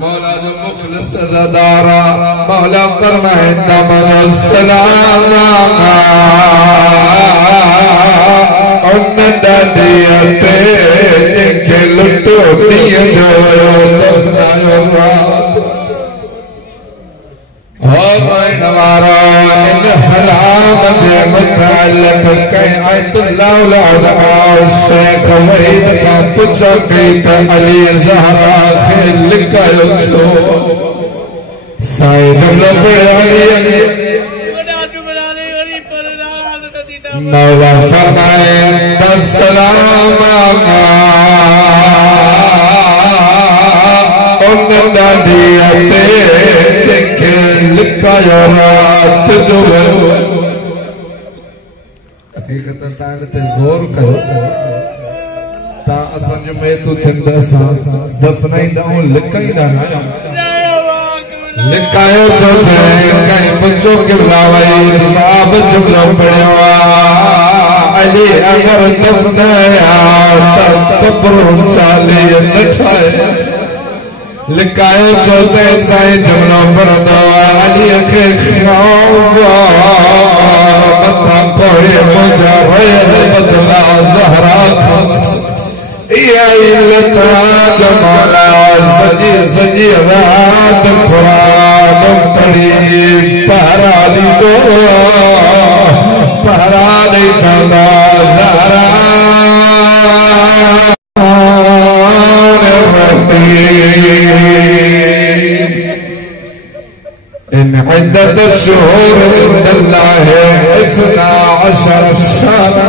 मौला जो मुख मुखलिस रज़ादारा मौला फरमाए नमन सलाम उन्नत दियते के लुटो दिए जो और नवारा इन सलाम दे मुतअल्लिक़ कई आयतुल्लाह उलमा शेख वहीद का पूछा कई अली ज़हरा के लिखायो छो साईं जमलो पढ़े मौला फरमाए सलाम उन्नत दियते के लिखायो रात जो हकीकत ताकते गौर करो ता असन जो में तो थिंदा सा दफनाइंदा हूं लिखाइंदा ना लिखायो तो कहीं बच्चों के लावाई साहब जुमला पढ़वा अली अगर दफनाया तब्रो चाले नठाए लिखायो चलते साईं जुमला पढ़दा अली के खियावा मथा कोड़े मुझा रोयल बदला ज़हरा या इल्लता जमाला सजी सजी रात कुरान पढ़ी पहरा ली दो पहरा नहीं चला ज़हरा इन इद्दत शुहूर अल्लाह इसना अशर शहरा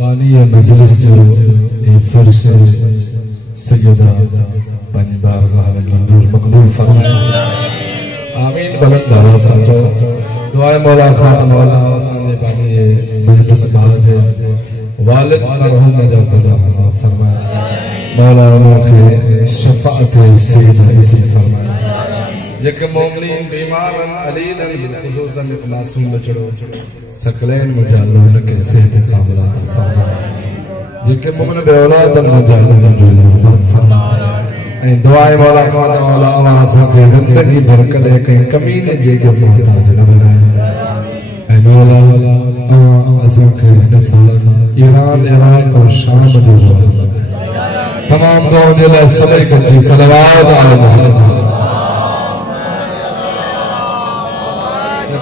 बानी मजलिस फर्श सैयदा पानी बारगाह में मंजूर मकबूल फरमाए आमीन बुलंद आवाज़ से दुआ मौला खान मौला सामने पानी मजलिस बाज है वालिद मरहूम ने जब दुआ फरमाए मौला उनके शफाअत सैयद नसीब फरमाए जेके मोमिन बीमार अली ने खुसूसन मासूम बचड़ो सकलैन मुजालो उनके सेहत कामिला फरमाए जेके मोमिन बे औलाद मुजालो जो फरमाए दुआए मौला खान मौला आवाज़ के जिंदगी भर करे कहीं कमी ने जे जो मोहताज न बनाए ऐ मौला अज़म के नस्ल ईरान इराक और शाम जो तमाम दुआओं के लिए सभी कच्ची सलावत अलैहि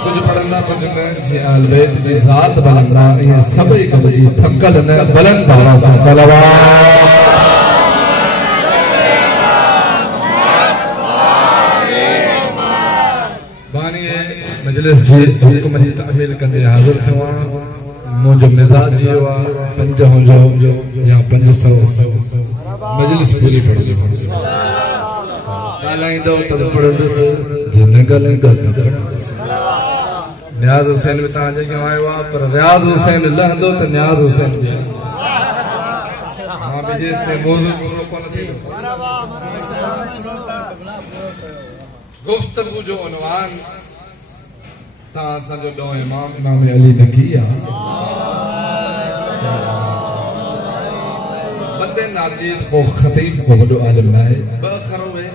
कुछ पढ़ना कुछ न जी अहल बैत जी जात बुलंदा ये सभी कच्ची थकल न बुलंद आवाज़ से सलावत मजलिस जी हुकूमती तामील कंदे हाज़िर थिया मुझो मिजाज जी हुआ 500 या 500 मजलिस पूरी पढ़ी गालाइंदो तब पढ़ंदस जे न गालाइंदो तब नियाज़ हुसैन भी तां जे आयो आ पर रियाज़ हुसैन लहंदो त नियाज़ हुसैन भी हां बिजेस में मौजू पूरो कोन थी गुफ्तगू जो उन्वान तां जो दो इमाम अली ने किया बंदे नाचीज को खतीब को बड़ो आलम ना है बखरो है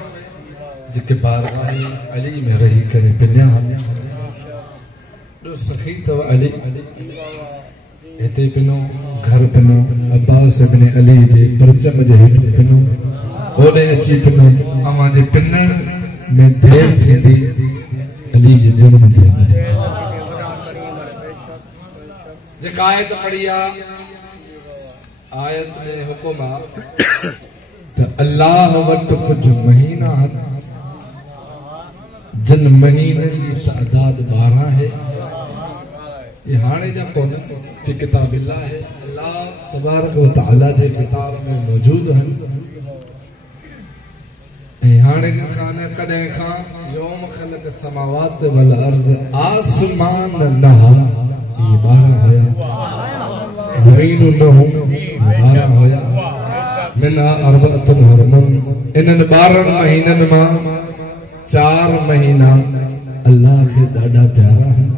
जिके बारगाह अली में रही करे पिन्या दो सखी तो अली एते पिनो घर पिनो अब्बास इब्न अली जे परचम जे हेठ पिनो ओने अची पिनो अमा जे पिन में देर थी अली जे जन्म में जेका आयत पढ़िया आयत में हुक्म तो अल्लाह वट कुछ महीना जिन महीने की तादाद 12 है ये हाने जा कौन कि किताब अल्लाह है अल्लाह तबारक व तआला जे किताब में मौजूद है हाने खाने कदे खा यौम खलक समावात वल अर्ज़ आसमान नहा ज़मीन न हो 12 होया मिना अरबअतुन हुरमन इन्हनि 12 महीननि मां 4 महीना अल्लाह खे ॾाढा प्यारा आहिनि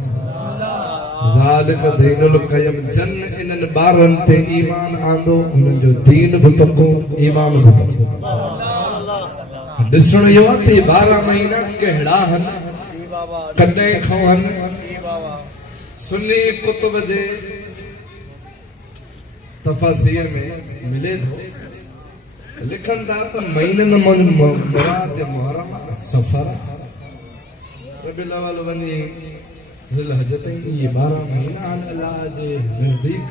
ज़ालिक दीनुल क़य्यम जन इन्हनि 12 ते ईमान आंदो उन्हनि जो दीन बि तको ईमान बि तको ॾिसण इहो आहे त 12 महीना कहिड़ा आहिनि कॾहिं खां आहिनि सुन्नी कुतुब जे तफ़सीर में मिले थो लिखनि था त महीननि में मुराद मुहर्रम सफ़र रबीउल अव्वल वञी ज़िलहज ताईं ये 12 महीना आहिनि अल्लाह जे नज़दीक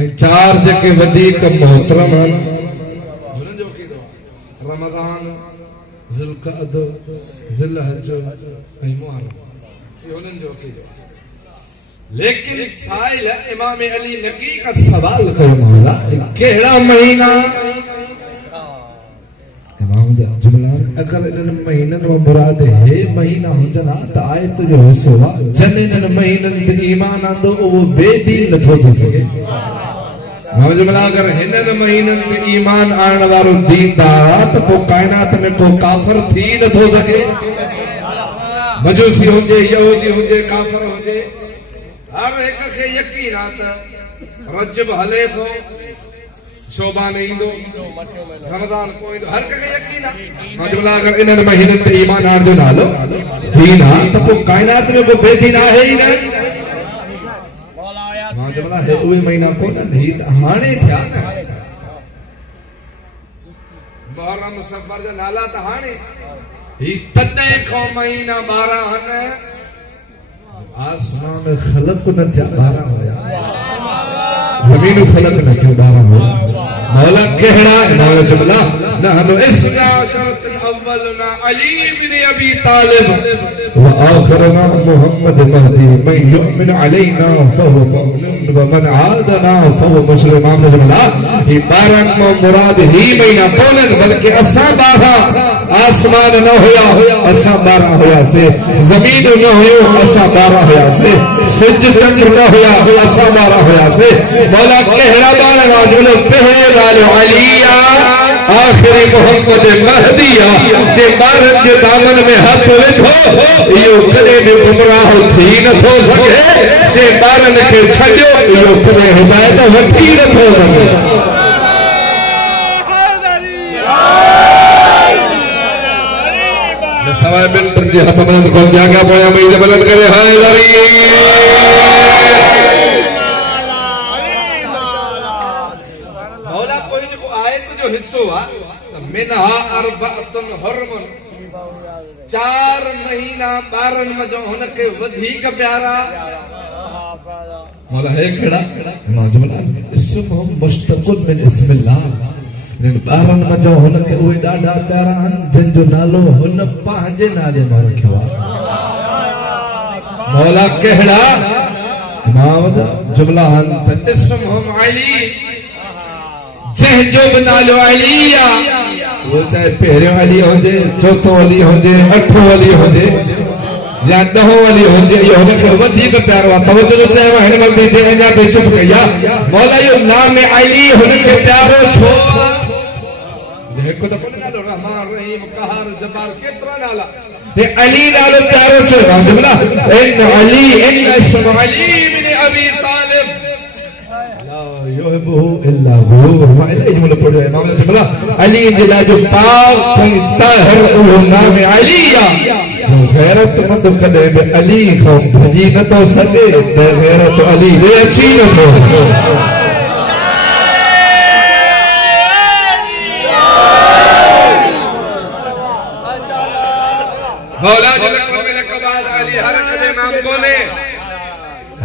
ऐं 4 जेके वधीक मोहतरम आहिनि हुननि जो कहिड़ो रमज़ान ज़ुल्क़अद ज़िलहज ऐं मुहर्रम उन्हनि जो कहिड़ो लेकिन साइल इमाम अली नकी का सवाल कयो मौला कहिड़ा महीना इमाम जुमला अगर इन्हनि महीननि में मुराद हे महीना हुजनि त आयत जो हिस्सो आहे जन इन्हनि महीननि ते ईमान आंदो उहो बेदीन नथो थी सघे इमाम जुमला अगर हिननि महीननि ते ईमान आणण वारो दीनदार आहे त पोइ काइनात में को काफ़िर थी नथो सघे मजूसी हुजे यहूदी हुजे काफ़िर हुजे हर एक खे यकीन आहे त रजब हले थो शोबान ईंदो रमज़ान को ईंदो हर कंहिंखे यकीन आहे मजबूला अगर इन्हनि महीननि ते ईमान आणण जो नालो दीन आहे त पोइ काइनात में को बेदीन आहे ई न मजबूला हे उहे महीना कोन्हनि ही त हाणे थिया न मुहर्रम सफ़र जा नाला त हाणे ही तॾहिं खां महीना 12 आहिनि आसमान खलक न थिया 12 हुया ज़मीन खलक न थियो 12 हुया मौला कहिड़ा मौला जुमला नहनु इस्लाशरत अव्वलना अली बिन अबी तालिब व आखिरना मुहम्मद महदी मन युमिन अलैना फहुव मुमिन व मन आदना फहुव मुस्लिमान जुमला ये 12 में मुराद ही महीना कोन्हनि बल्कि असां 12 आसमान न हुया असां 12 हुया से जमीन न हुयो असां 12 हुया से सिज चंद्र न हुया असां 12 हुया से मौला कहिड़ा 12 वाजिब पहले वालो अलिया आखिरी मोहम्मद महदी जे 12 जे दामन में हथ विधो इहो कदे भी गुमराह थी नथो सके जे 12 खे छॾियो इहो कदे हिदायत वठी नथो सके सवाए मिनट जे हथ बुलंद खोल जागा पोया मई बुलंद करे हैदरी मौला कोई जो आयत जो हिस्सो आ मिनहा अरबअतुन हुरमन 4 महीना 12 में जो हुनके वधीक प्यारा मौला है केड़ा मौजूदा इसम मुश्तकुल मिन इस्मिल्लाह इन 12 में जो हुनके उहे ॾाढा प्यारा आहिनि जिन जो नालो हुन पंहिंजे नाले मां रखियो आहे मौला कहिड़ा इमाम जुमला आहिनि त इस्मुहुम अली जंहिंजो बि नालो अली आहे उहो चाहे पहिरियों अली हुजे चौथों अली हुजे 8हों अली हुजे या 10हों अली हुजे इहो हुनखे वधीक प्यारो आहे तवजो जो चयो हिन मर्दी जे अञा बि चुप कई आहे मौला इहो नाम अली हुनखे प्यारो छो हिकु त कोन नालो रहमान रहीम कहर जब्बार केतिरा नाला हे अली नालो प्यारो छो जुमला इन अली इन इस्म अली बिन अबी तालिब ला युहिब्बु इल्ला हु मा इलाही जुमला पढ़ो इमाम जुमला अली जे ला जो पाक ताहिर उहो नाम अली आहे जो गैरतमंद कदे बि अली खां भॼी नथो सघे त गैरत अली ॾे अची नथो मौला जो लक़ब में लक़बाद अली हर कदे इमाम कोने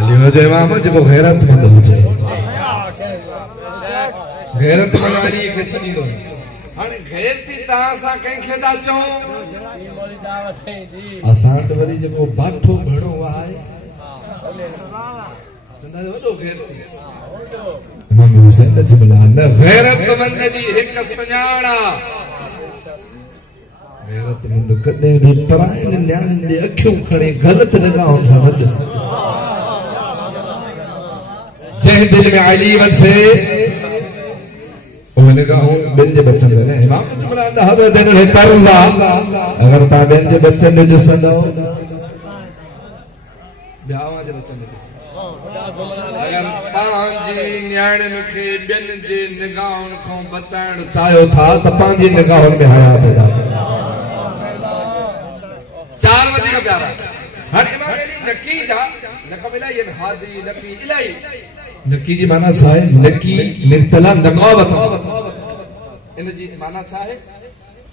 अली जो इमाम जो गैरतमंद हुजे गैरतमंद अली खे छॾींदो हाणे गैरती तव्हां सां कंहिंखे था चऊं असां वटि वरी जेको बाठो घणो आहे चवंदा वॾो गैरती इमाम हुसैन जी बला न गैरतमंद जी हिकु सुञाण आहे गैरतमंद कॾहिं बि परायनि न्याणियुनि जी अखियूं खणी ग़लति निगाहुनि सां न ॾिसंदो जंहिं दिल में अली वसे उन गाऊं बिन जे बचन ने इमाम ने बुलांदा हज़रत ने तर्ज़ा अगर ता बिन जे बचन ने ॾिसंदो ब्याह जे बचन ने अगर पांजी न्याणन खे बिन जे निगाहन खां बचाइण चाहियो था त पांजी निगाहन में हया पैदा चार वधीक प्यारा हर इमाम अली नकी जा नकबिला ये हादी नकी इलाई नकी जी माना छा है नकी निर्तला नगावत इन जी माना छा है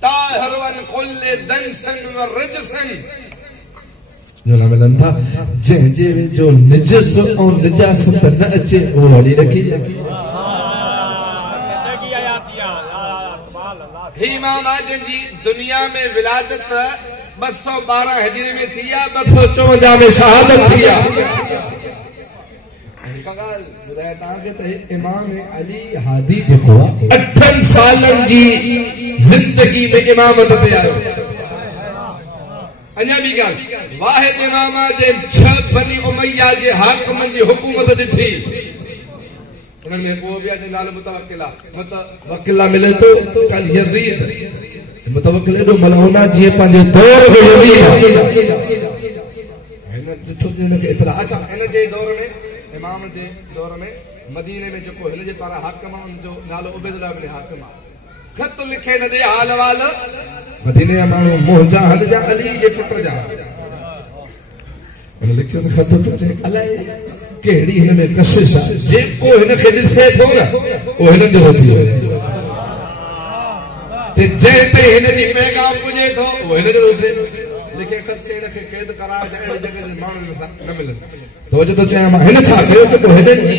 ताहरवन कुल्ले दंसन व रजसन जो ना मिलन था जे जो निजस और निजासत न अचे वो वाली नकी ही इमाम आज जी दुनिया में विलादत 212 हिजरी में थिया 254 में शहादत थिया कगाल बुधाया ताके त इमाम अली हादी जेको 8 सालन जी जिंदगी में इमामत ते आयो अञा भी गाल वाहिद इमाम जे 6 बनी उमैया जे हाकिम जी हुकूमत ॾिठी उन्हनि में पोइ जे नालो मुतवक्किला मिले तो कल यजीद मुतवक्किल एडो मलौना जी पंहिंजे दौर में यजीद हिन ॾिठो हिन खे एतिरा अच्छा हिन जे दौर में इमाम जे दौर में मदीने में जो हिन जे पारा हाकिम जो नालो उबैदुल्लाह इब्न हाकिम खत लिखे न दे हाल वाल मदीने जा माण्हू मोहजा हल जा अली जे पुट जा उन लिखे खत तो चए अलाए केड़ी हिन में कशिश आहे जेको हिन खे ॾिसे थो न ओ हिन जो थी वञे जे ते हिन जी पैगाम पुॼे थो ओ हिन जो लिखे खत से हिन खे क़ैद कराए अहिड़ी जॻह ते माण्हू न मिलनि तो जो तो चाहे हिन छा कयो त हिननि जी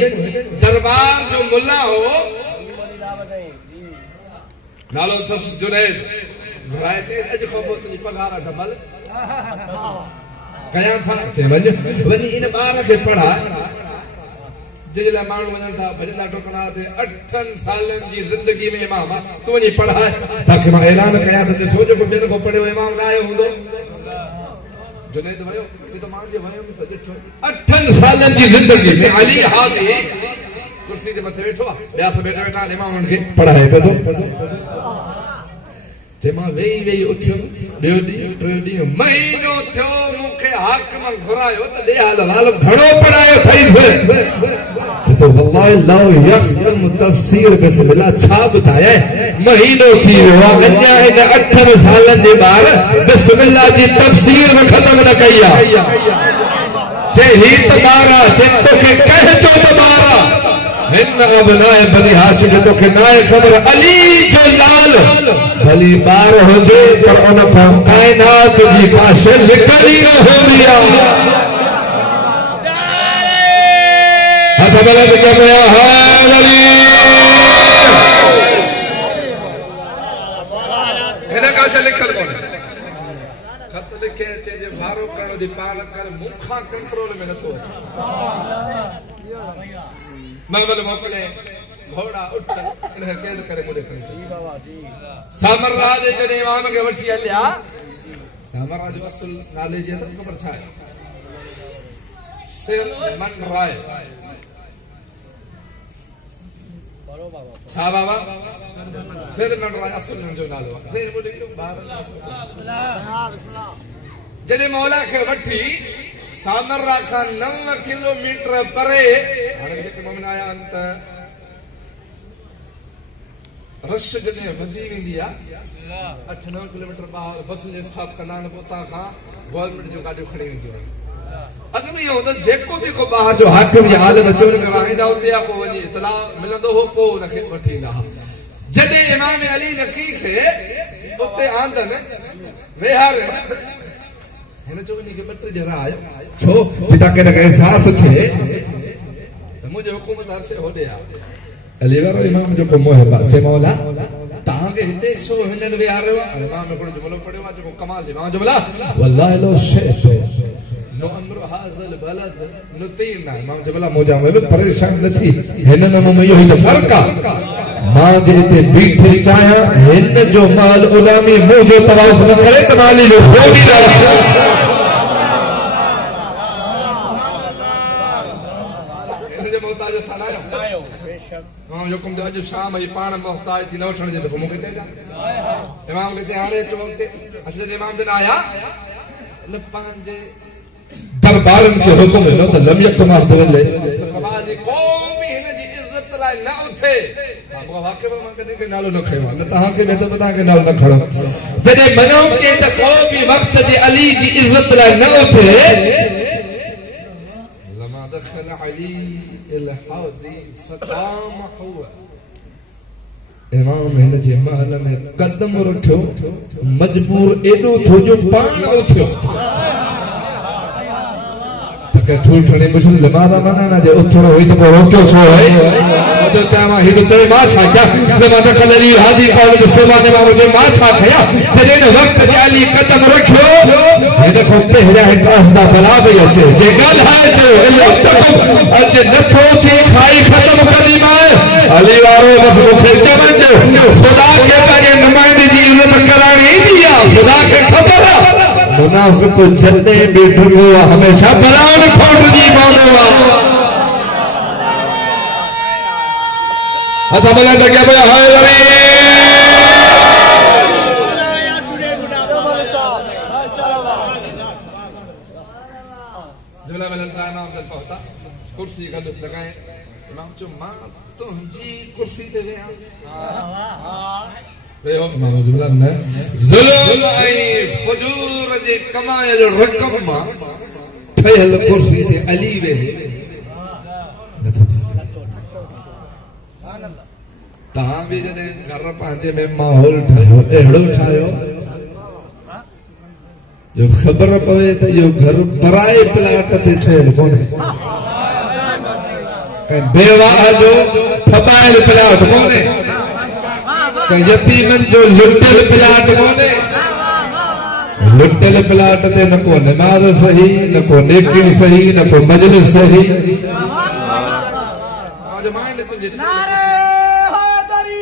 दरबार जो मुल्ला हो नालो अथसि जुनैद घुराए चए अॼु खां पोइ तुंहिंजी पघार डबल कयां छा चए वञी इन ॿार खे पढ़ाए जे लाइ माण्हू वञनि था भॼंदा टुकंदा ते 8 सालनि जी ज़िंदगी में इमाम तूं वञी पढ़ाए ताकी मां ऐलान कयां त ॾिसो जेको ॿियनि खां पढ़ियो इमाम न आयो हूंदो जुनैद वयो त मां जे वयम त ॾिठो 8 सालनि जी ज़िंदगी में अली हादी कुर्सी ते मथे वेठो आहे ॿिया सभु वेठा इमाम उन्हनि खे पढ़ाए पियो जे मां वेही उथियो ॿियो ॾींहुं टियों ॾींहुं महीनो थियो मूंखे हाकिम घुरायो त ॾे हाल वाल घणो पढ़ायो अथई तो वल्लाहि लौ यख्तम तफसीर बिस्मिल्लाह छा ॿुधाए महीनो थी वियो आहे अञा हिन 8 सालनि जे ॿार बिस्मिल्लाह जी तफसीर में ख़त्म न कई आहे जे ही त ॿार जे तोखे कहे चो त ॿार हिन अबनाए बनी हाशिम तोखे नाए ख़बर अली जो लाल भली ॿार हुजे पर उन खां काइनात जी काशे लिकड़ी न हूंदी आहे हथ बुलंद कयो है अली हिन काशे लिखल कोन्हे खत लिखे अचे जे वारो करण जी पाल कर मूंखां कंट्रोल में नथो अचे मंगल मोकले घोड़ा उठ इन कैद करे मुझे खणी सामर राज जने इमाम के वठी हलिया सामर राज असुल नाले जे त खबर छा आहे सिर मन राय छा बाबा सिर मन राय असुल जो नालो आहे मुझे जने मौला के वठी सामरा खां 9 किलोमीटर परे हाणे जेके मोमिन आया अंत रश जॾहिं वधी वेंदी आहे 8-9 किलोमीटर ॿाहिरि बस जे स्टॉप कंदा आहिनि उतां खां गवर्नमेंट जूं गाॾियूं खणी वेंदियूं आहिनि अॻु में इहो हूंदो जेको बि को ॿाहिरि जो हाकिम जी आलिम अचे उन खे वाहींदा हुते या पोइ वञी इतलाह मिलंदो हो पोइ उनखे वठी ईंदा हुआ जॾहिं इमाम अली नकी खे उते आंदनि वेहारे हिन चो वञी खे 2-3 ॼणा आयो छो जिता के एहसास थे त मुझे हुकूमत हरसे होदे आ अली वारो इमाम जो को मोहबा चे मौला तां के हिते सो हिनन वे आ रयो इमाम को जुमलो पढ़यो आ जो कमाल इमाम जुमला वल्लाहि लो शे नो अमर हाज़ल बलद नुतीना इमाम जुमला मोजा में परेशान नथी हिनन में यो ही तो फर्क आ मां जेते बीठे चाया हिन जो माल उलामी मुझे तवाफ न करे त माली जो हो भी ना जे मोहताज सां आयो बेशक हां हुकुम जो अज शाम ही पाण मोहताज थी न उठण जे तो मूंखे चइजा इमाम के हाणे चोक ते असल इमाम दिन आया न पंहिंजे दरबारन के हुकुम नो त लम यतमा दले कबाजी कौम ही हिन जी इज्जत लाइ न उठे बाबा वाकई में मां कदे के नालो न खयो न तहां के में तो तहां के नालो न खड़ो जदे मनो के त कौम ही वक्त जे अली जी इज्जत लाइ न उठे लमा दखल अली इल हौदी फकाम हुआ इमाम हिन जे महल में कदम रखियो मजबूर एडो थो जो पाण उठियो के ठूल ठने मुझे लमादा मनाना जे उथरो होई तो रोक्यो छो है तो चामा ही तो चले मां छा क्या लमादा कलरी हादी कॉल के सेवाने में मुझे मां छा खया तेरे ने वक्त जे अली कदम रखियो हे देखो पहला है कहदा भला भी अचे जे गल है जो अज नथो थी खाई खत्म कदी मां अली वारो बस मुखे चवंजो खुदा के पंहिंजे नुमाइंदे जी इज्जत कराणी दिया खुदा के खबर मुनाफिक जन्ने बेठो हमेशा बलान खोट जी पवंदो असा मला लॻिया पिया हाय वरी जुमला मिलंदा इमाम जन पहुता कुर्सी गल लगाए इमाम जो मां तुंहिंजी कुर्सी ते वेहा इमाम जुमला न ज़ुल्म ऐं फजूर जे कमायल रकम मां ठहियल कुर्सी ते अली वेहे नथो थी सघे तहां भी जॾहिं घर पंहिंजे में माहौल ठाहियो अहिड़ो ठाहियो जो ख़बर पवे त इहो घर पराए प्लाट ते ठहियल कोन्हे कंहिं बेवाह जो ठबायल प्लाट कोन्हे कंहिं यतीमन जो लुटियल प्लाट कोन्हे लुटियल प्लाट ते न को नमाज सही न को नेकियूं सही न को मजलिस सही आज मां ने तुझे नारे हैदरी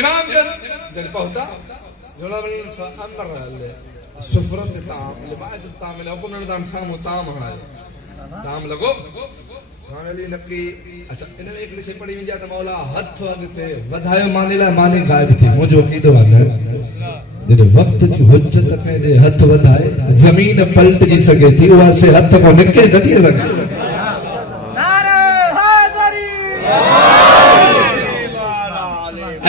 इमाम जन पहुंचा जोला बन अमर सुफरत ताम लिबाद ताम हुकुम नदान सामू ताम है ताम लगो हाली नकी अच्छा इन में एक से पड़ी वंजा त मौला हथ अगते वधायो माने ला माने गायब थी मुजो कीदो है जदे वक्त जी हुज्जत कदे हथ वधाए जमीन पलट जी सके थी वा से हथ को निकल नथी सके नारे हैदरी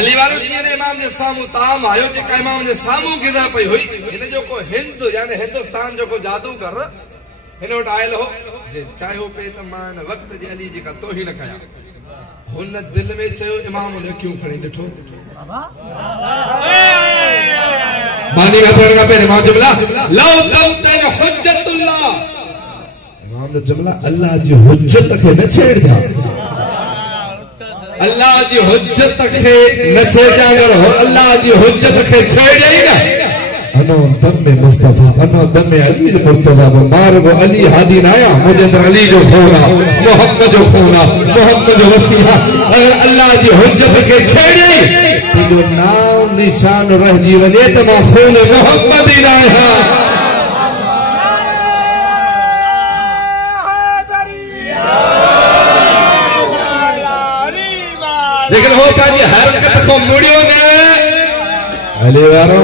अली वारो जी ने इमाम जे सामू ताम आयो जे का इमाम जे सामू गिदा पई हुई इन जो को हिंद यानी हिंदुस्तान जो को जादूगर हिन वटि आयल हो जे चाहियो पे त मां वक्त जे अली जी का तोहीन कया हुन दिल में चयो इमाम ने क्यों खणी ॾिठो मानी का तोड़ना पे इमाम जुमला लौ तौतन हुज्जतुल्लाह इमाम ने जुमला अल्लाह जी हुज्जत के न छेड़जा अल्लाह जी हुज्जत के न छेड़जा अगर अल्लाह जी हुज्जत के छेड़े ही ना अनो दम में मुस्तफा अनो दम में अली मुर्तजा वो मार वो अली हादी नाया मुझे अंदर अली जो खोना मोहम्मद जो खोना मोहम्मद जो वसीहा अल्लाह जी हुज्जत के छेड़े तो नाम निशान रह जी वने त मां खून मोहम्मद ही नाया लेकिन हो पाजी हरकत को मुड़ियो ने अली वारो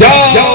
जाओ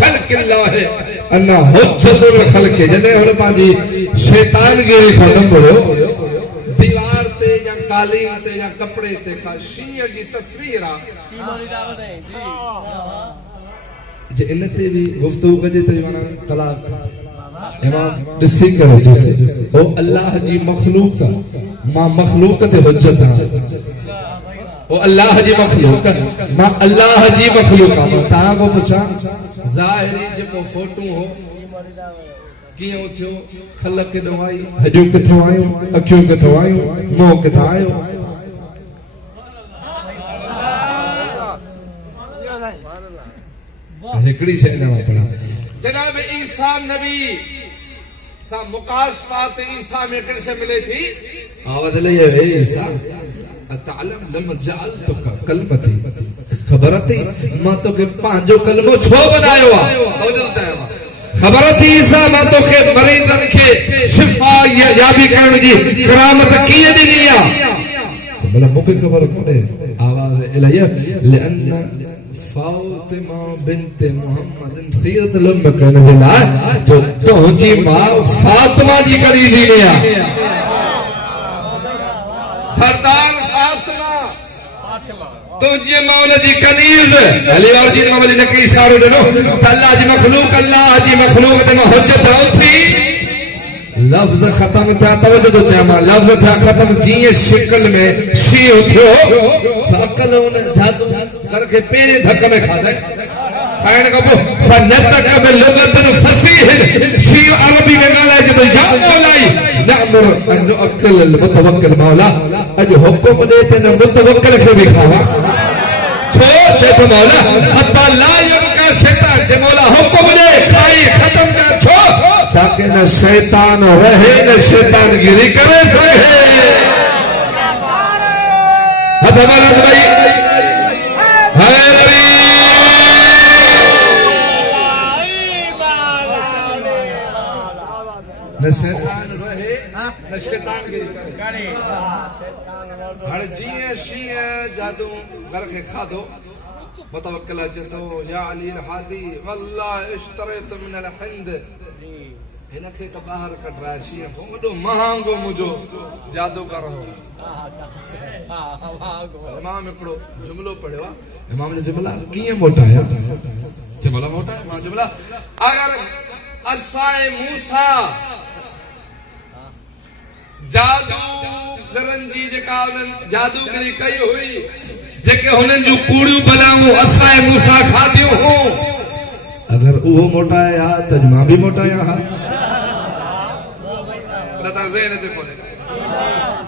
खल्क अल्लाह अना हुज्जतुल खल्क जने हुन पाजी शैतानगिरी को नंबड़ो दीवार ते या कालीन ते या कपड़े ते का शीय जी तस्वीर आ जे इनते भी गुफ्तगू कजे त माना तलाक इमाम ॾिसी करे जैसे ओ अल्लाह जी मखलूक मां मखलूक ते हुज्जत ओ अल्लाह जी मखलूक मां अल्लाह जी मखलूक ता को पुछा ज़ाहिरी जो फोटो हो कियो थियो खल के दवाई हजो किथो आयो अखियो किथो आयो मुंह किथो आयो हिकड़ी शय न पढ़ा जनाब ईसा नबी सा मुकाशफात ईसा में कैसे मिले थी आवाज ले ए ईसा अतअलम लम जअलतुका कलमती खबर थी मां तो के पांचो कलमो छो बनायो आ खबर थी ईसा मां तोखे मरीज़न खे शिफा या भी करण जी करामत कीअं ॾिनी आहे भला मूंखे ख़बर कोन्हे आवाज़ इलाही लअन फातिमा बिन्त मुहम्मद सैयदुल मकान जे लाइ जो तुंहिंजी मां फातिमा जी कलीदी में आहे सरदार फातिमा तुंहिंजी मां उन जी कनीज़ अली वार जी मां वली नके इशारो ॾिनो त अल्लाह जी मखलूक ते मां हुज्जत उथी लफ्ज़ खत्म था तवज्जो तो चामा लफ्ज़ था खत्म जीअं शिकल में शी उथियो अकल उन जादू करके पेरे धक में खादे खाइण खां पोइ फनतक में लुगतन फसीह शी अरबी में ॻाल्हाए जो या मौलाई नअमर अन अकल मुतवक्किल मौला अॼु हुकुम ॾे त न मुतवक्किल खे बि खावा छो चए मौला हता ला यबका शैतान जे मौला हुकुम ॾे खाई खत्म कर छो ताकि न शैतान रहे न शैतान गिरी करे सहे हमारा भाई न शैतान रहे न शैतान गिरी करे हाणे जीअं शीअं जादू घर खे खाधो मुतवक्किल अचे थो या अली हादी वल्लाह इश्तरैत मिन अल हिंद हिनखे त ॿाहिर कढाए शीअं वॾो महांगो मुंहिंजो जादूगर हो इमाम हिकिड़ो जुमिलो पढ़ियो आहे इमाम जो जुमिला कीअं मोटाया जुमिला मोटाया मां जुमिला अगर असाए मूसा जादूगरनि जी जेका जादूगरी कई हुई जेके हुननि जूं कूड़ियूं बलाऊं असाए मूसा खाधियूं हो अगर उहो मोटाया त मां बि मोटाया हा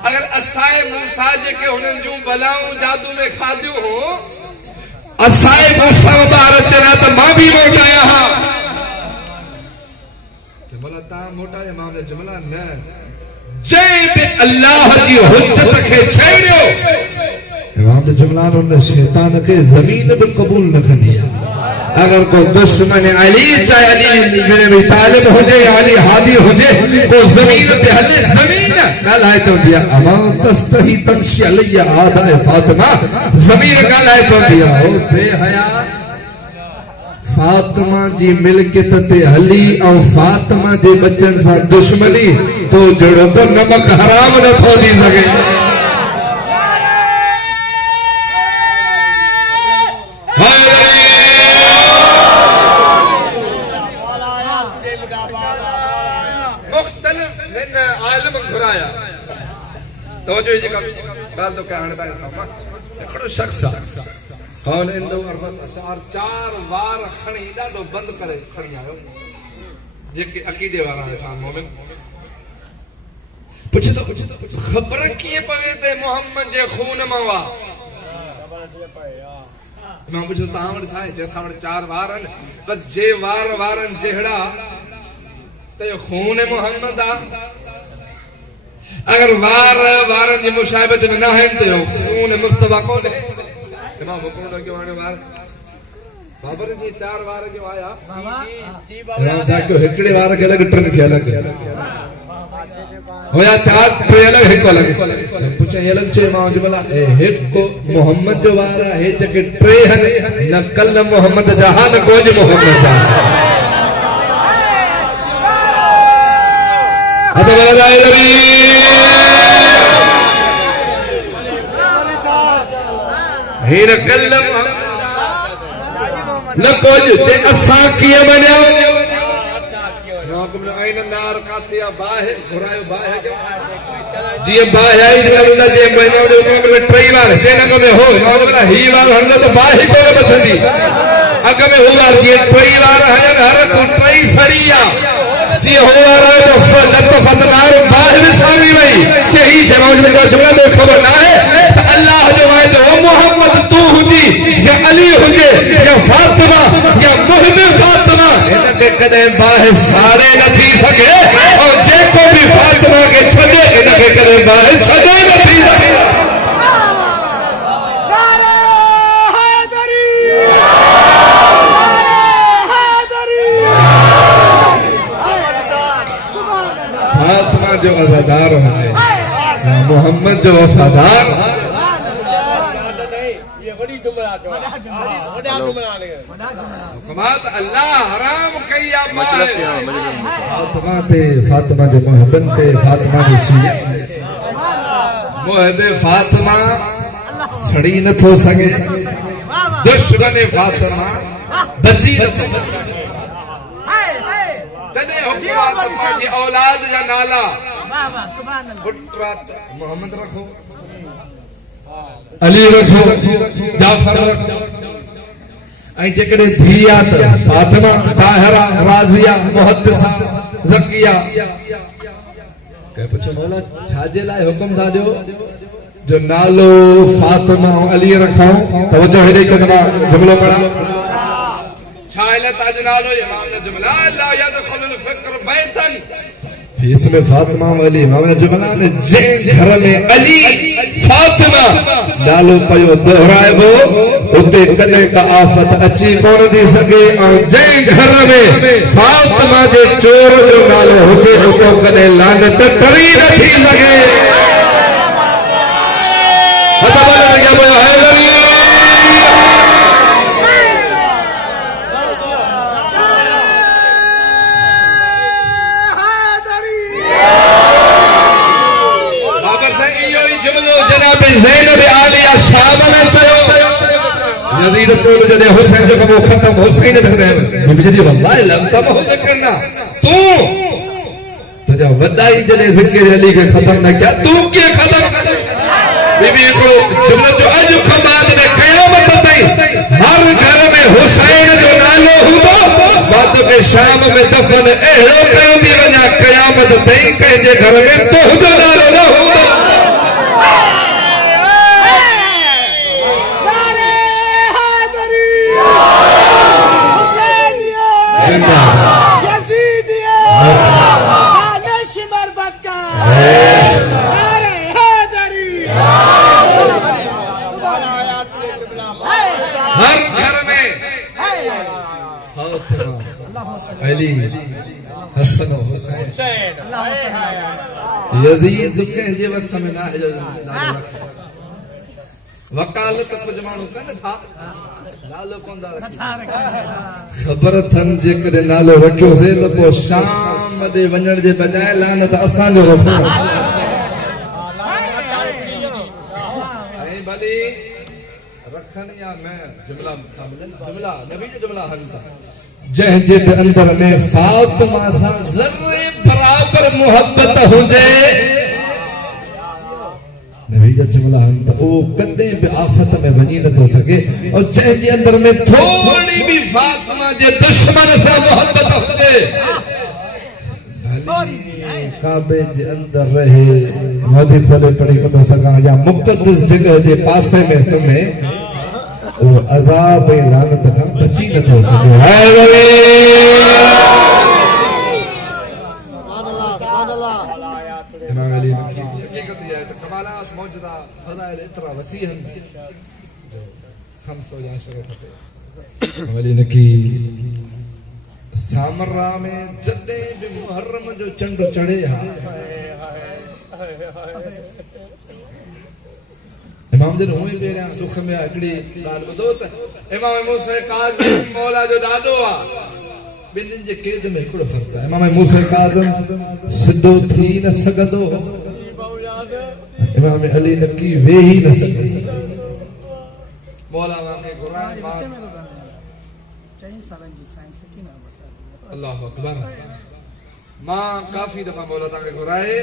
अगर असाए मूसा जेके हुननि जूं बलाऊं जादू में खाधियूं हो असाए मूसा ॿार अचनि त मां बि मोटाया हा जुमिला तव्हां मोटाया मां जुमिला न जंहिं बि अल्लाह जी हुज्जत खे छेड़ियो इमाम जो जुमिला उन शैतान के ज़मीन भी कबूल न कंदी आहे अगर कोई दुश्मन अली चाहे अली बिन अबी तालिब हुजे या अली हादी हुजे को ज़मीन ते हले ज़मीन ॻाल्हाए चवंदी आहे अमा तस्तही तमशी अलैया आदाए फातिमा ज़मीन ॻाल्हाए चवंदी आहे ओ बेहया फातिमा जी मिल्कियत ते हली ऐं फातिमा जे बच्चनि सां दुश्मनी तो जहिड़ो तो नमक हराम नथो थी सघे कौन इंदो अरबत असार 4 वार खणी ॾाढो बंद करे खणी आयो जेके अकीदे वारा था मोमिन पुछतो खबर कीअं पवे ते मोहम्मद जे खून मां वा मां पुछो तव्हां वटि छा आहे जंहिंसां वटि 4 वार आहिनि बस जे वारनि जहिड़ा त इहो खून मोहम्मद आहे अगर वारनि जी मुशाबत में न आहिनि त इहो खून मुस्तफा कोन्हे इमाम हुकुम ॾियो कि हाणे वार बाबर जी 4 वार जो आया इमाम जाके हिकड़े वार के अलग ट्रन के अलग होया 4 टे अलग हिकु अलग पुछे अलग छे इमाम जो भला हिकु मोहम्मद जो वार है जेके टे न कल मोहम्मद जहां न कोज मोहम्मद जा हीर कल्लम न कोज चे असा किए बन्यो हुकुम आइन नार कातिया बाहे घुरायो बाहे जी बाहे आई न जे महीने में ट्रई बार चे न में हो न ही बार हंद तो बाहे को बचंदी अग में हो बार जी ट्रई बार है हर को ट्रई सड़िया जी हो वाला तो फलत फतनार बाहे में सामी वही चे ही जवान में जुमला तो खबर ना है तो अल्लाह जो है तो मोहम्मद तू हुजी या अली हुजे या फातिमा या मुहम्मद फातिमा इनके कदे बाहे सारे न थी सके और जेको भी फातिमा के छडे इनके कदे बाहे छडे न थी सके अज़ादार हुजे, मोहम्मद जो वफादार। अल्लाह हराम कया फातिमा ते, फातिमा जे मोहब्बत ते, फातिमा जी शीया मोहब्बे फातिमा सड़ी न थो सके, दुश्मन फातिमा बची न थो। तने हुकूमत जी औलाद जा नाला पुत्र मोहम्मद रखो, अली रखो, जाफर रखो, ऐं जेकॾहिं धीअ त फातिमा, ताहिरा, राज़िया, मुहद्दिसा, ज़किया। कंहिं पुछो मौला छाजे लाइ हुकुम था ॾियो जो नालो फातिमा ऐं अली रखूं? तवजो हेॾे कदमा जुमिलो पढ़ा। छा इल्लत आहे जो नालो इमाम जो जुमिला ला यदखुलुल फ़िक्र बैतन फी इसमे फातिमा व अली। इमाम जो जुमिला ने जंहिं घर में अली फातिमा नालो पयो दोहराइबो उते कॾहिं का आफ़त अची कोन थी सघे, ऐं जंहिं घर में फातिमा जे चोर जो नालो हुजे उतो कॾहिं लानत टरी न थी सघे। यजीद को जदे हुसैन जो कबो खत्म हुसैन दे बीबी जी वल्लाह लंता हो करना तू तुझा वडाई जदे जिक्र अली के खत्म न किया तू के खत्म बीबी को जुमला जो अज खबाद में कयामत ताई हर घर में हुसैन जो नालो हुंदो बात के शाम में दफन एड़ो कयो दी वना कयामत ताई कहे जे घर में तो जो नालो न हुंदो। अली हसन हुसैन यजीद के जे वस में ना वकालत कुछ मानू कन था नालो कोन दा खबर थन जे करे नालो रखियो से तो पो शाम दे वणन जे बजाय लानत असां जो रखो ऐ भली रखन या मैं जुमला जुमला नबी जो जुमला हलता जंहिं जे अंदर में फातिमा सां ज़र्रे बराबर मोहब्बत हुजे नबी जा जुमला हम तो वो कदे भी आफत में वनी न तो सके, और जंहिं जे अंदर में थोड़ी भी फातिमा जे दुश्मन से मोहब्बत हुजे काबे जे अंदर रहे मोदी फले पड़ी को तो सका या मुक़द्दस जगह जे पासे में सुने वो अजाब लानत का बची न तो सके। हाय वली इमाम अली की हकीकत ये है तो कमालात मौजूदा फज़ाइल इतना वसी हैं हम सो जा सकते इमाम अली ने की सामरा में जदे भी मुहर्रम जो चंड चढ़े हा इमाम जन हुए बेरा दुख में अगड़ी गाल बदो त इमाम मूसा काज़िम मौला जो दादो आ बिन जे केद में हिकड़ो फर्क है। इमाम मूसा काज़िम सिद्धो थी न सगदो, इमाम अली नकी वे ही न सके मौला के कुरान मां अल्लाह अकबर मां काफी दफा मौला के कुराए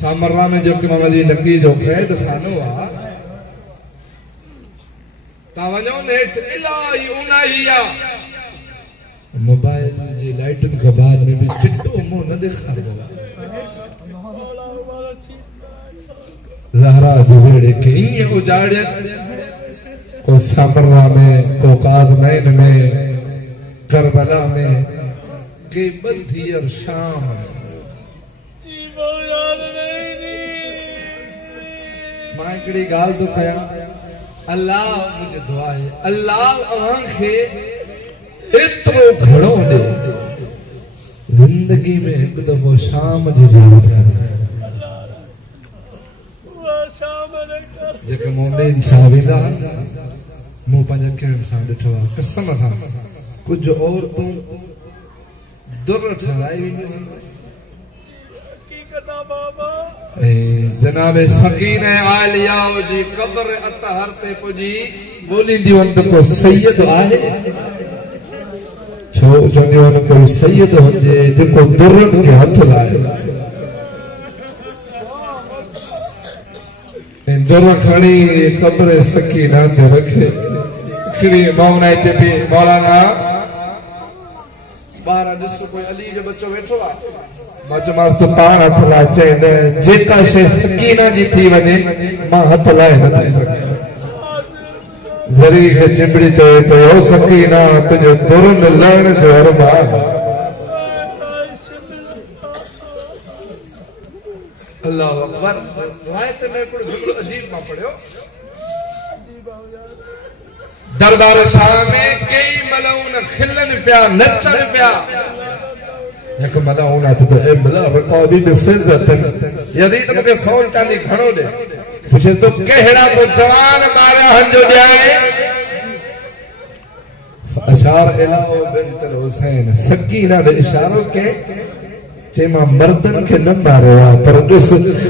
सामरा में जो इमाम अली नकी जो कैद खानो आ तावनो नेट इलाही उनाहिया मोबाइल जी लाइटन के बाद में भी चिट्टो मुंह न देखा ज़हरा जुबेड़े के ये उजाड़े को सामरा में को काज़मैन में करबला में के बंधियर शाम मां हिकड़ी गाल तो कया अल्लाह मुझे दुआ है अल्लाह आंखे इतनो घणो दे जिंदगी में एक दफो शाम जी जरूरत है नमूने सां वेंदा मूं पंहिंजे कैम सां ॾिठो आहे कसम सां कुझु औरतूं दुर ठहाए वेंदियूं जनाब सकीना आलिया जी कब्र अतहर ते पुजी बोलींदियूं आहिनि त को सैयद आहे छो चवंदियूं आहिनि कोई सैयद हुजे जेको दुरनि खे हथ लाए दुर खणी कब्र सकीना ते रखे हिकिड़ी माउना चइबी मौलाना ॿार ॾिस कोई अली जो बच्चो वेठो आहे मां चयोमांसि तूं पाण हथ लाइ चए जेका शइ सकीना जी थी वञे मां हथ लाइ न थी सघां ज़री खे चिंबड़ी चए तो ओ सकीना तुंहिंजो दुरनि लहण जो अरमान अल्लाह अकबर रिवायत में हिकिड़ो जुमिलो अजीब मां पढ़ियो दरबार शाह में कई मलाउन खिलन पिया नचन पिया एक मलाउन तो ए मला रिकॉर्डी बिफिजत यदि तो के सोल चांदी घणो दे पूछे तो केहड़ा तो जवान मारा हंजो जाए अशार इलाओ बिनत हुसैन सकीना दे इशारो के चेमा मर्दन के न मारो पर दुस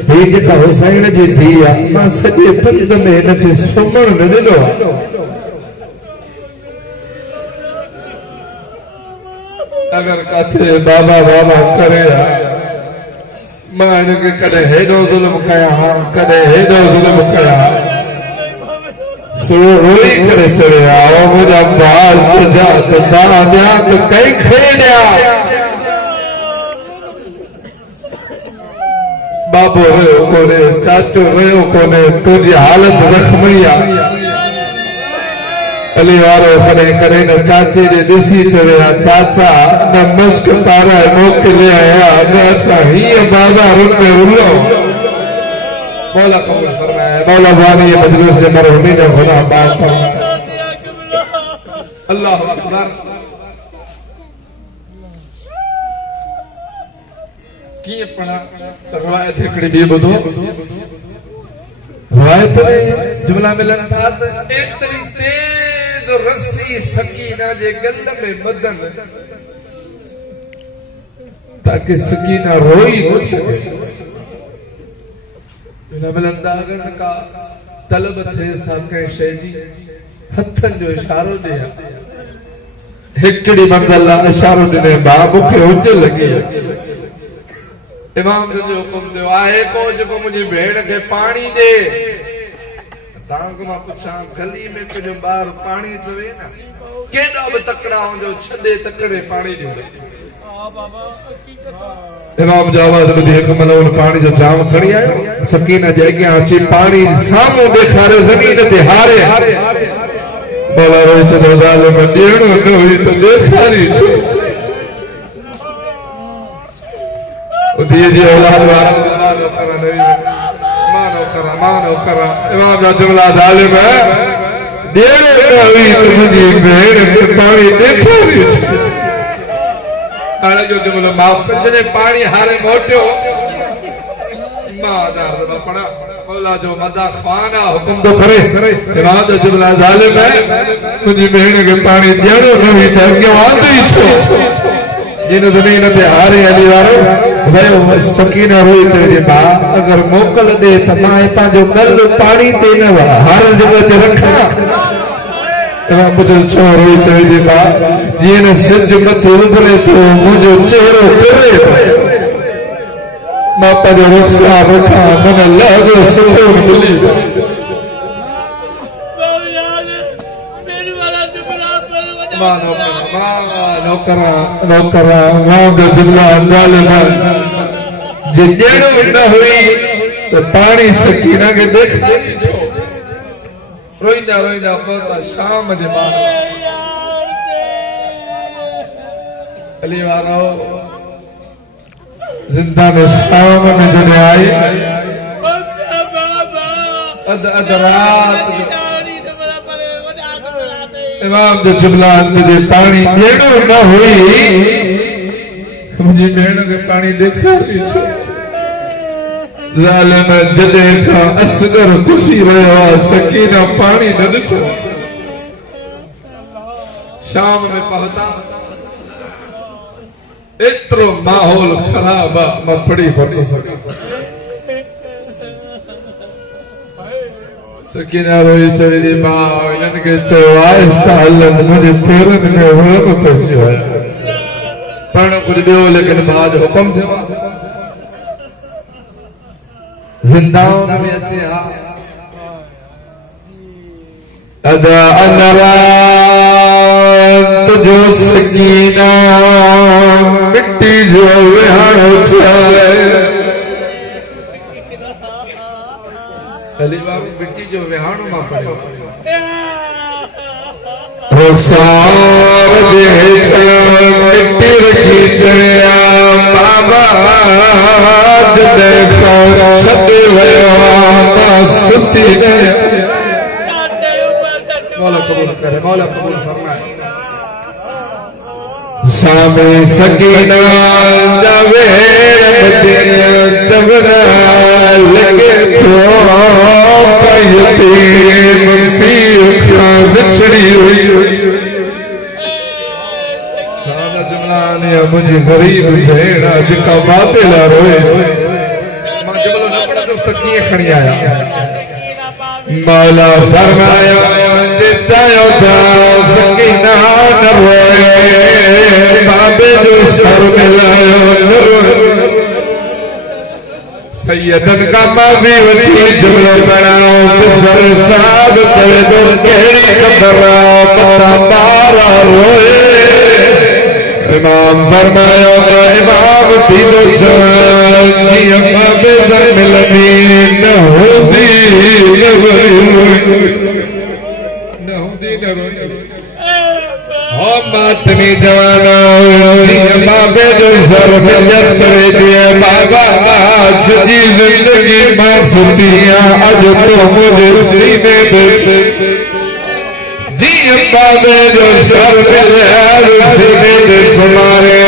हे जेका हुसैन जी थी मां सजे पंध में इनके सुमण न ॾिनो अगर काथे बाबा बाबा करे मां इनके कदे हेडो जुल्म कया कदे हेडो जुल्म कया सो रोई करे चढ़े आओ मुझा बाल सजा तो दाद्या तो कई खेड़या बाबो रहो कोने चाचो रहो कोने तुझी हालत रखमैया अली वारो खड़े करे न चाचे जे दिसी चवे चाचा न मस्क तारा मोकले आया न सही बाजार में उलो मौला कबूल फरमाए मौला वाली मजलिस से मरहुमी ने खुदा बात फरमाए अल्लाह अकबर की पढ़ा रिवायत हिकड़ी बि बुधो रिवायत में जुमला मिलन था एतरी तेज रस्सी सकीना जे गल में बदन ताकि सकीना रोई न सके जुमला मिलन था अगर का तलब थे साके शैदी हथन जो इशारो दे हिकड़ी मंगल इशारो दे बाबू के हुज लगी इमाम जो हुकुम दियो आहे को जो मुझे भेड़ के पानी दे तांग मां पुछां गली में कुछ बार पानी चवे ना केडा भी तकड़ा हो जो छदे तकड़े पानी दे हां बाबा हकीकत इमाम जो आवाज ॿुधी हिक मलौन पानी जो जाम खणी आयो सकीना जे अॻियां अची पानी साम्हूं ॾेखारे ज़मीन ते हारे बोला रोई तो ज़ालिम ॾियणो न हुई तो ॾेखारी दिए जी औलाद वाला मानो करा इमाम का जुमला जालिम है डेढ़ हुई तुझी भेड़ के पानी देखो आने जो जुमला माफ कर दे पानी हारे मोटियो मादा पड़ा मौला जो मदा खाना हुक्म तो करे इमाम का जुमला जालिम है तुझी भेड़ के पानी देणो न हुई त के वांदो ही छो जिन ज़मीन ते हारे अली वारो वयो सकीना रोई चढ़े बा अगर मोकल दे त मां पांजो गल पानी ते न हर जगह ते रखा तमा मुझे छो रोई चढ़े बा जिन सिज मथे उभरे तो मुझो चेहरो करे मां पांजो रुखसा रखा मन लाजो सुकून मिली नौकरा मां जो जुमला जालिम जे डेढ़ो न हुई तो पानी सकीना के देख रोईंदा रोईंदा पहुता शाम जे बाद अली वारो जिंदान शाम में जने आई अद रात इमाम जो जुमला मुझे पानी डेढ़ो न हुई मुझे भेड़ के पानी देखा ज़ालिम जॾहिं खां असगर घुसी वियो आहे सकीना पाणी न ॾिठो। शाम में पहुता एतिरो माहौल ख़राब आहे मां पढ़ी कोन सघां। सकीना रोई चई थी मां इन्हनि खे चयो आहिस्ता हलनि मुंहिंजे पेरनि में वहम पइजी वियो पण कुझु ॿियो लेकिन भाउ जो हुकुम थियो आहे ज़िंदाउन में अचे हा अदा अनरात जो सकीना मिट्टी जो विहाणो ठाहे अली बाबू मिट्टी जो विहाणो मां पढ़ियो रुखसार जे मिट्टी रखी चया बाबा जॾहिं खां छॾे वियो मां सुती न मौला कबूल करे मौला कबूल फरमाए। शामे सकीना जावे रबदे चवरा लगे थो पयती पीउ खां विछड़ी हुई सादा जुमला ने मुंहिंजी गरीब भेण जेका बातिल रोए मां जुमलो न पढ़ंदुसि त कीअं खणी आया। मौला फरमाया जे चाहियो था सकीना न रोए बाबे जो सर मिलायो न रोए सैयदन का मावी वठी जुमलो बनाओ बिसर साहब चवे तो कहिड़ी ख़बर पता बारा रोए। इमाम फरमायो इमाम थींदो जवान जीअं बाबे सां मिलंदी न हूंदी न रोई हो मातमी जवानो जीअं बाबे जो सर मिलत चवे दिए बाबा सॼी ज़िंदगी मां सुती आहियां अॼु तो मुंहिंजे सीने में जीअं बाबे जो सर मिलियल सीने में सुमारे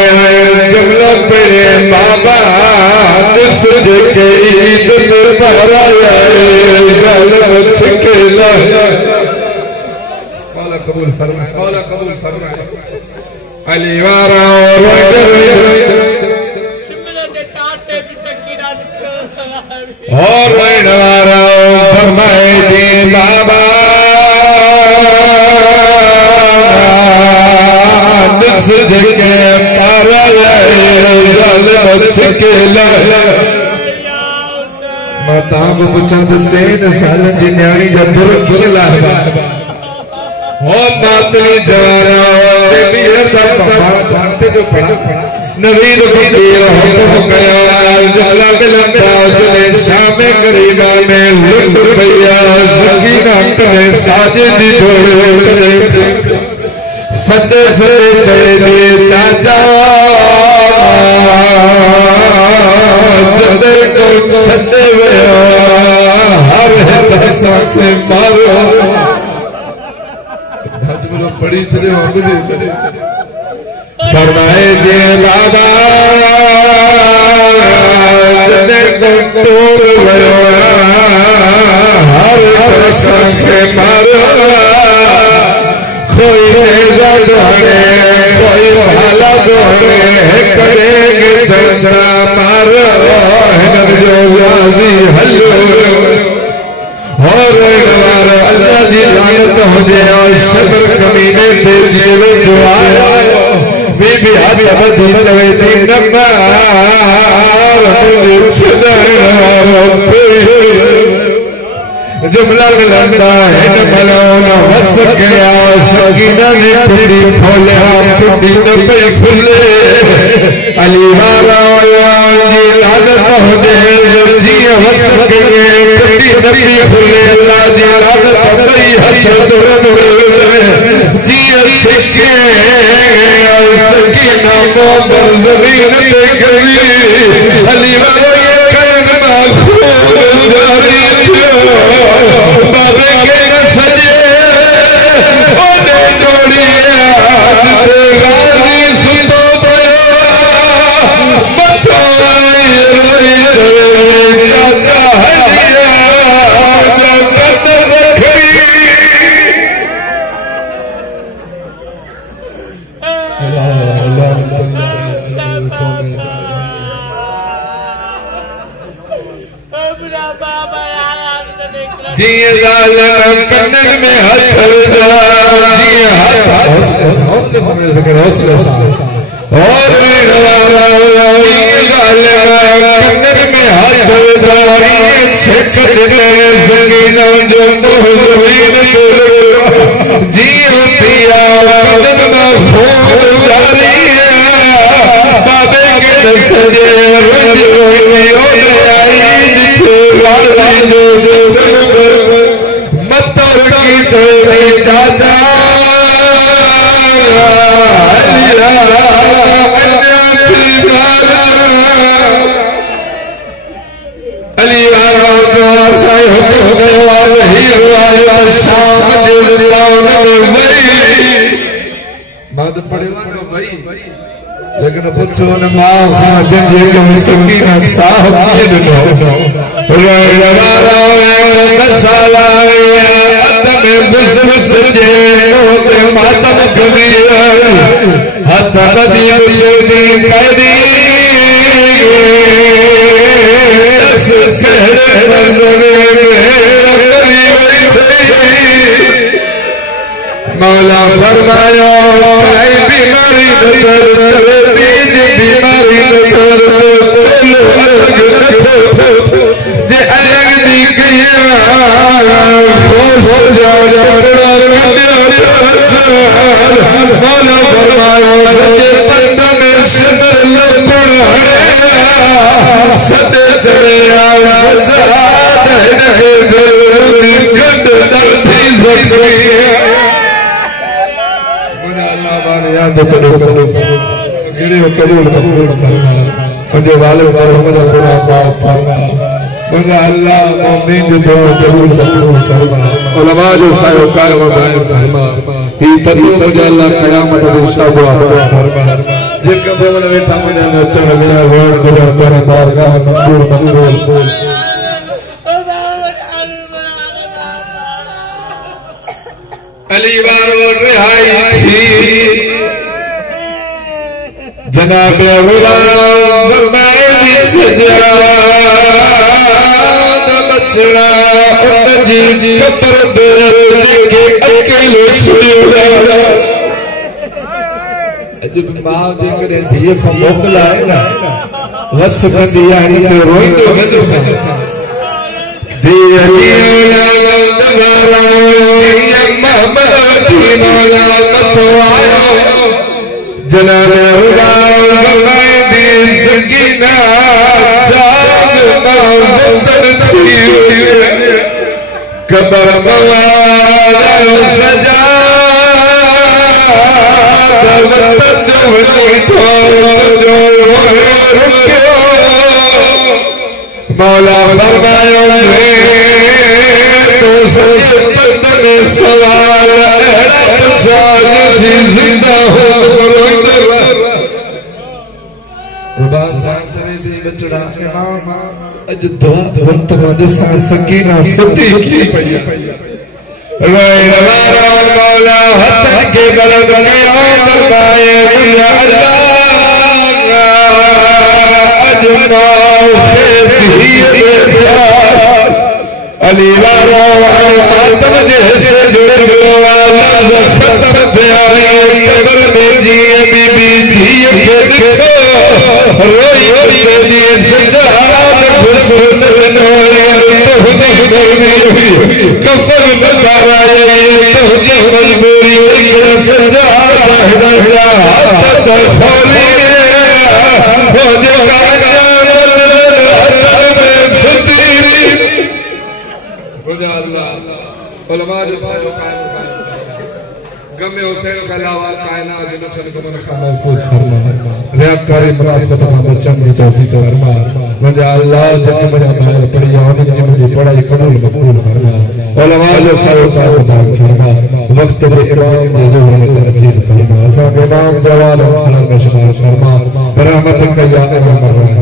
जुमलो पढ़े बाबा ॾिस जेके ईद ते पाराया ग़लत छिकेला मौला कबूल फरमाए मौला कबूल फरमाए। अली वारा और वारा फरमाए दी बाबा ॾिस जेके पाराया ग़लत छिकेला मां तव्हां बि पुछां त 4 सालनि जी न्याणी जा दुर कीअं लाहिबा हो मातली जवाना बेबीर दा बाबा भांते जो पड़ा नवीद फकीर हुकुम कया जला मिलंदा जले शाम गरीबा में लुट भैया सकीना करे साजिदी ढोले सते से चले दिए चाचा जदे को छदे वियो हर हसा से मारो जुमलो पढ़ी चले वंदे चले फरमाए दे बाबा जदे को तोड़ वियो हर हसा से मारो कोई नेजा दोड़े कोई भाला दोड़े करेंगे चंद्रा मारो हिनर जो वाजी हलो और अल्लाह जी लानत हो जाए और शबर कमीने पे जीवे जो आयो बीबी हाथ बदी चवे थी नमार मुझे जुमला मिलंदा है न मलौना हंस गया सकीना ने पिंडी खोलिया पिंडी न पे फुले अली वाला जी लानत हो जाए जी हंस गए पिंडी न पे फुले अल्लाह जी लानत पई हथ दुरन जी अच्छे सकीना मोहब्बत ज़मीन पे गिरी अली वाला ये कर्ज माखून जारी बाबे के न सजे ओने डोड़िया ते गाली सुतो पयो मथो रोई चवे जी जालिम कन्नन में हथ जी हौसले समझ सके हौसले और कन्नन में हाथ सकीना जो जी पिया कन्नन में खून जारी बाबे के सजे मत्तर की चाचा लेकिन पुछो न मां जंहिंजे सकीना साहब मातम हथ मौला फरमाया बीमारी बीमारी जे अलग दी खुश मौला फरमाया सदे चले मुझे वाले अल्लाह मोमिन जो कबूल फरमा उलमा जो सायो कायम फरमा ही तनु मुझे अल्लाह क़यामत में सब फरमा जिनका बोल वेठा मुझे नचण मेरा वर्ड गुजर कर बारगाह मंजूर अली वारो रिहाई थी जनाब गुलाम फरमाए सजा बचड़ा जी कब्र दे के अकेले छोड़ा जब मां जे करे धीअ खां मोकिलाए न वस कंदी आहे के रोईंदो वञ धीअ जनाब सकीना जाग कबर सजा मौला फरमायो तो सवाल जिंदा हो बचड़ा अज वक्त में ॾिसां सकीना सुती की पई मौला हथ के बुलंद कयो फरमाए मुंहिंजा अल्लाह अज अली वारो मातम जे हिस्से जुड़ो खत्म थिया कब्र में जी बीबी धीअ खे ॾिठो रोई दी सजाद खुशबू कफन बताए तुझे मजबूरी सजाद हाथ खोली हो जगा गमे हुसैन का अलावा कायनात जो नखल को मन महफूज फरमा रियाकारी मुनाफत का बचन दी तौफीक फरमा मुझे अल्लाह जब मुझे बाहर पड़ी आने की मुझे पढ़ाई कबूल मकबूल फरमा उलमा जो सारो सारो दान फरमा वक्त दे इमाम दे ज़ोर में तनजील फरमा असा इमाम जवाल हम सलाम में शुमार फरमा रहमत का या इमाम